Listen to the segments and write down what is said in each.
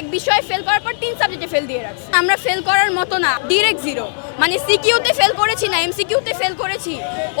এক বিষয়ে ফেল করার পর 3 সাবজেক্টে ফেল দিয়ে রাখছে। আমরা ফেল করার মতো না, ডিরেক্ট জিরো। মানে সিকিউতে ফেল করেছি না এমসিকিউতে ফেল করেছি,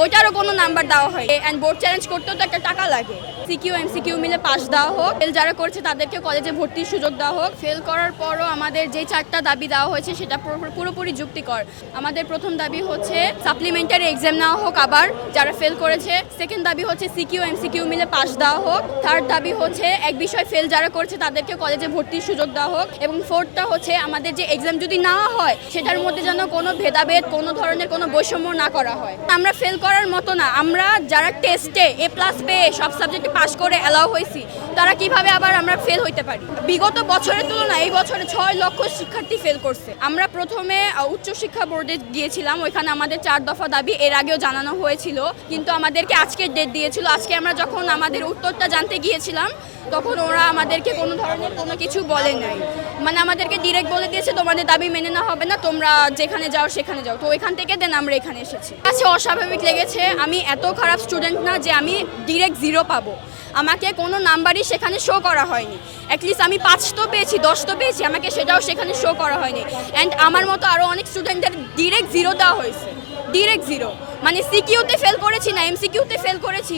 ওইটারও কোনো নাম্বার দেওয়া হয়। অ্যান্ড বোর্ড চ্যালেঞ্জ করতেও তো একটা টাকা লাগে। সিকিউ এমসিকিউ মিলে পাস দেওয়া হোক, ফেল যারা করেছে তাদেরকে কলেজে ভর্তির সুযোগ দেওয়া হোক। ফেল করার পরও আমাদের যে 4টা দাবি দেওয়া হয়েছে সেটা পুরোপুরি যুক্তিকর। আমাদের প্রথম দাবি হচ্ছে সাপ্লিমেন্টারি এক্সাম নেওয়া হোক আবার যারা ফেল করেছে। সেকেন্ড দাবি হচ্ছে সিকিউ এমসিকিউ মিলে পাস দেওয়া হোক। থার্ড দাবি হচ্ছে এক বিষয় ফেল যারা করেছে তাদেরকে কলেজে ভর্তির সুযোগ দেওয়া হোক। এবং ফোর্থটা হচ্ছে আমাদের যে এক্সাম যদি নেওয়া হয় সেটার মধ্যে যেন কোনো ভেদাভেদ, কোনো ধরনের কোনো বৈষম্য না করা হয়। আমরা ফেল করার মতো না, আমরা যারা টেস্টে এ প্লাস পেয়ে সব সাবজেক্টে পাস করে অ্যালাউ হয়েছি তারা কিভাবে আবার আমরা ফেল হইতে পারি? বিগত বছরের তুলনায় এই বছরে 6 লক্ষ শিক্ষার্থী ফেল করছে। আমরা প্রথমে উচ্চশিক্ষা বোর্ডে গিয়েছিলাম, ওইখানে আমাদের 4 দফা দাবি এর আগেও জানানো হয়েছিল, কিন্তু আমাদেরকে আজকের ডেট দিয়েছিল। আজকে আমরা যখন আমাদের উত্তরটা জানতে গিয়েছিলাম তখন ওরা আমাদেরকে কোনো ধরনের কোনো কিছু বলে নাই। মানে আমাদেরকে ডিরেক্ট বলে দিয়েছে তোমাদের দাবি মেনে না হবে না, তোমরা যেখানে যাও সেখানে যাও। তো ওইখান থেকে দেন আমরা এখানে এসেছি। আচ্ছা, অস্বাভাবিক লেগেছে। আমি এত খারাপ স্টুডেন্ট না যে আমি ডিরেক্ট জিরো পাবো। আমাকে কোনো নাম্বারই সেখানে শো করা হয়নি। অ্যাটলিস্ট আমি 5 তো পেয়েছি, 10 তো পেয়েছি, আমাকে সেটাও সেখানে শো করা হয়নি। অ্যান্ড আমার মতো আরও অনেক স্টুডেন্টদের ডিরেক্ট জিরো দেওয়া হয়েছে, ডিরেক্ট জিরো। মানে সিকিউতে ফেল করেছি না এমসিকিউতে ফেল করেছি,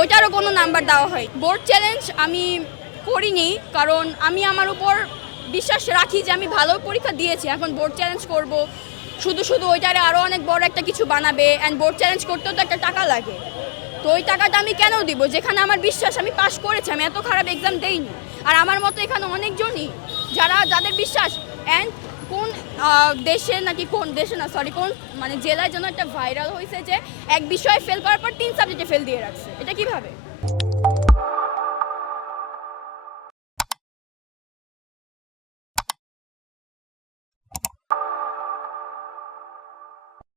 ওইটারও কোনো নাম্বার দেওয়া হয়। বোর্ড চ্যালেঞ্জ আমি করিনি, কারণ আমি আমার উপর বিশ্বাস রাখি যে আমি ভালো পরীক্ষা দিয়েছি। এখন বোর্ড চ্যালেঞ্জ করব, শুধু ওইটারে আরও অনেক বড় একটা কিছু বানাবে। অ্যান্ড বোর্ড চ্যালেঞ্জ করতেও তো একটা টাকা লাগে। তো ওই টাকাটা আমি কেন দিব যেখানে আমার বিশ্বাস আমি পাস করেছি, আমি এত খারাপ এক্সাম দেইনি। আর আমার মতো এখানে অনেকজনই যাদের বিশ্বাস। অ্যান্ড কোন দেশে নাকি কোন দেশে না সরি কোন মানে জেলায় যেন একটা ভাইরাল হয়েছে যে এক বিষয়ে ফেল করার পর 3 সাবজেক্টে ফেল দিয়ে রাখছে। এটা কিভাবে?